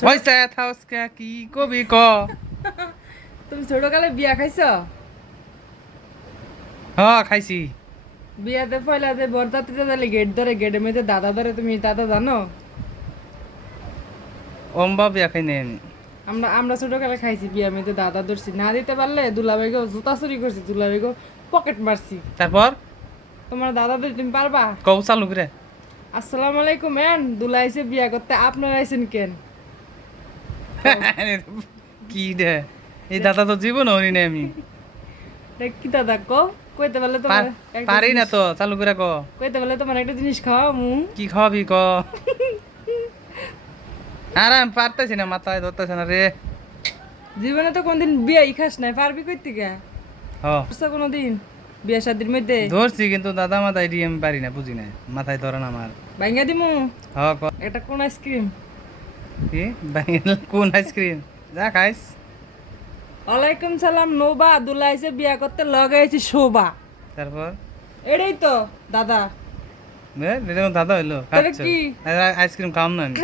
পয়সা থাউসকা কি কবি ক তুমি ছোটকালে বিয়া খাইছো? খাইছি। বিয়াতে পয়লাতে বরযাত্রীতে তাহলে গেট ধরে গেটের মধ্যে দাদা ধরে, তুমি দাদা জানো? অম্বা বিয়া খাই নাই আমি। আমরা আমরা ছোটকালে খাইছি, বিয়ার মধ্যে দাদা ধরছি, না দিতে পারলে দুলাভাইকেও জুতা চুরি করছি, দুলাভাইকেও পকেট মারছি। তারপর তোমার দাদা ধরে তুমি পারবা? কও চালু করে। আসসালামু আলাইকুম ম্যান, দুলা আইছে বিয়া করতে, আপনারা আইছেন কেন? কি রে, এই দাদা তো জীবন হরি নাই আমি। কি দাদা কো কইতে পারলে তোমার পারি না তো, চালু করে ক। কইতে পারলে তোমার একটা জিনিস খাওয়ামু। কি খাওয়াবি ক। আরে আমি পারতেছি না, মাথায় ধরতেছে না রে। জীবনে তো কোনদিন বিয়াই খাস নাই, পারবি কই থেকে? হ কোনদিন বিয়া শাদির মধ্যে ধরছি, কিন্তু দাদা মাথায় দিয়ে আমি পারি না, বুঝি না, মাথায় ধরে না আমার। ভাঙ্গা দিমু ক। এটা কোন আইসক্রিম? কি কোন আইসক্রিম? যা খাইস। ওয়ালাইকুম সালাম নোবা, দুলা আইছে বিয়া করতে, লাগাইছি শোভা। তারপর এটাই তো দাদা। দাদা হইলো তাহলে খাচ্ছ কি? আইসক্রিম খাম না আমি।